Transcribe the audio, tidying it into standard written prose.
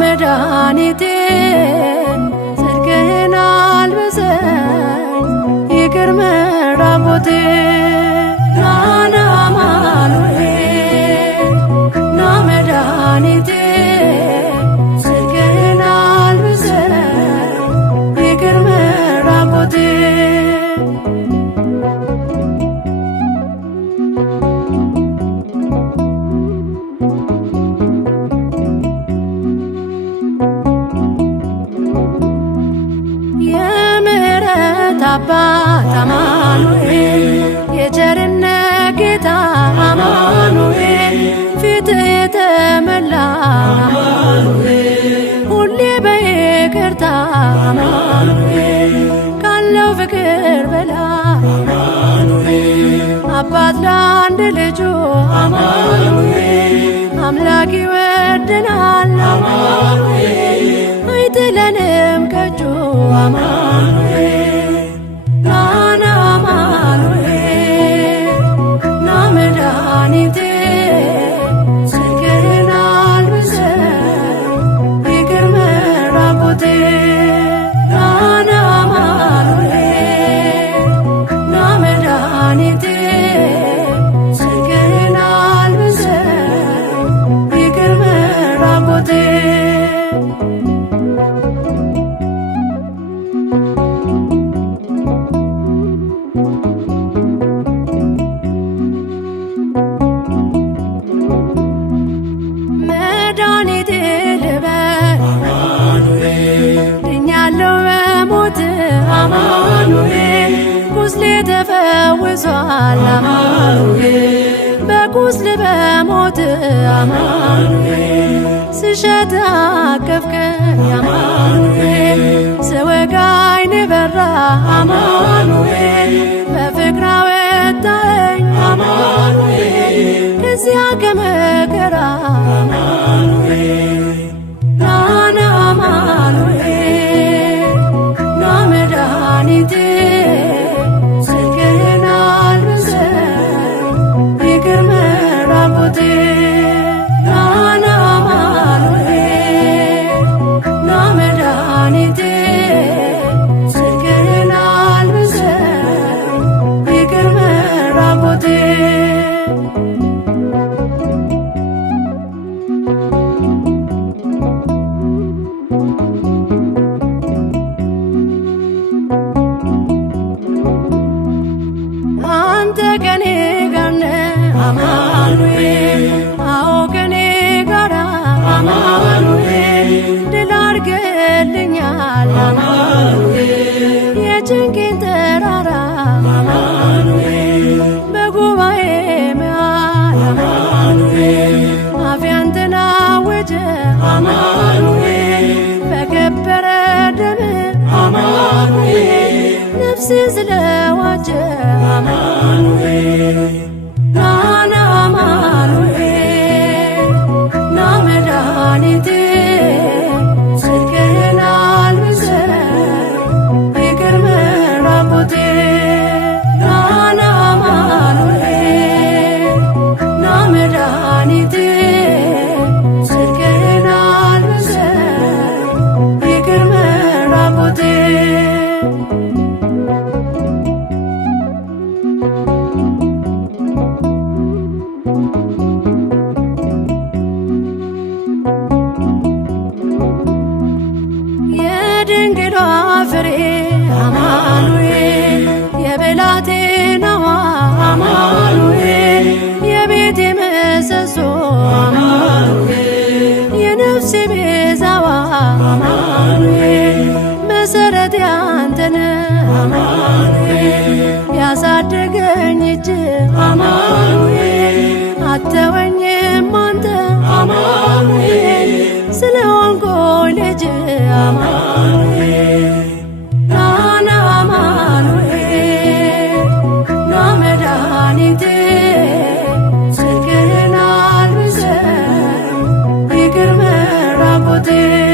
መድኃኒቴ ጽድቅህን አልብሰኝ ይቅር መራቆቴ ና አማኑኤል ና መድኃኒቴ ጽድቅህን አልብሰኝ ይቅር መራቆቴ አባት አማኑኤል የቸርነት ጌታ አማኑኤል ፊትህ የተመላ አማኑኤል ሁሌ በይቅርታ አማኑኤል ካለው ፍቅር በላይ አማኑኤል አባት ለአንድ ልጁ አማኑኤል አምላክ ይወደናል አማኑኤል አይጥለንም ከእጁ አማኑኤል መድኃኒቴ ጽድቅህን አልብሰኝ ይቅር መራቆቴ ና አማኑኤል ና መድኃኒቴ ጽድቅህን አልብሰኝ ይቅር መራቆቴ አማኑኤል ቁስሌ ተፈውሷል አማኑኤል በቁስል በሞት አማኑኤል ስሸት አቀፍከኝ አማኑኤል ስወጋኝ በራ አማኑኤል በፍቅር አወጣኸኝ አማኑኤል ከዚያ ከመከራ አማኑኤል ና አማኑኤል ና መድኃኒቴ ጽድቅህን አልብሰኝ ይቅር መራቆቴ ና አማኑኤል ና መድኃኒቴ ጽድቅህን አልብሰኝ ይቅር መራቆቴ አንተ ከኔ ጋር ነህ አማኑኤል አዎ ከኔ ጋር አማኑኤል ድል አድርገህልኛል አማኑኤል የጭንቄን ተራራ አማኑኤል በጉባኤ መሃል አማኑኤል አፌ አንተን አወጀ አማኑኤል በከበረ ደምህ አማኑኤል ነፍሴ ስለዋጀ አማኑኤል ና አማኑኤል ና መድኃኒቴ ጽድቅህን አልብሰኝ ይቅር መራቆቴ ና አማኑኤል ና መድኃኒቴ ጽድቅህን አልብሰኝ ይቅር መራቆቴ የድንግሏ ፍሬ አማኑኤል የብላቴናዋ አማኑኤል የቤቴ ምሰሶ አማኑኤል የነፍሴ ቤዛዋ አማኑኤል መሰረቴ አንተ ነህ አማኑኤል ያሳደገኝ እጅ አማኑኤል አተወኝም አንተ አማኑኤል ስለሆንኩኝ ልጅ አማኑኤል ና አማኑኤል ና መድኃኒቴ ጽድቅህን አልብሰኝ ይቅር መራቆቴ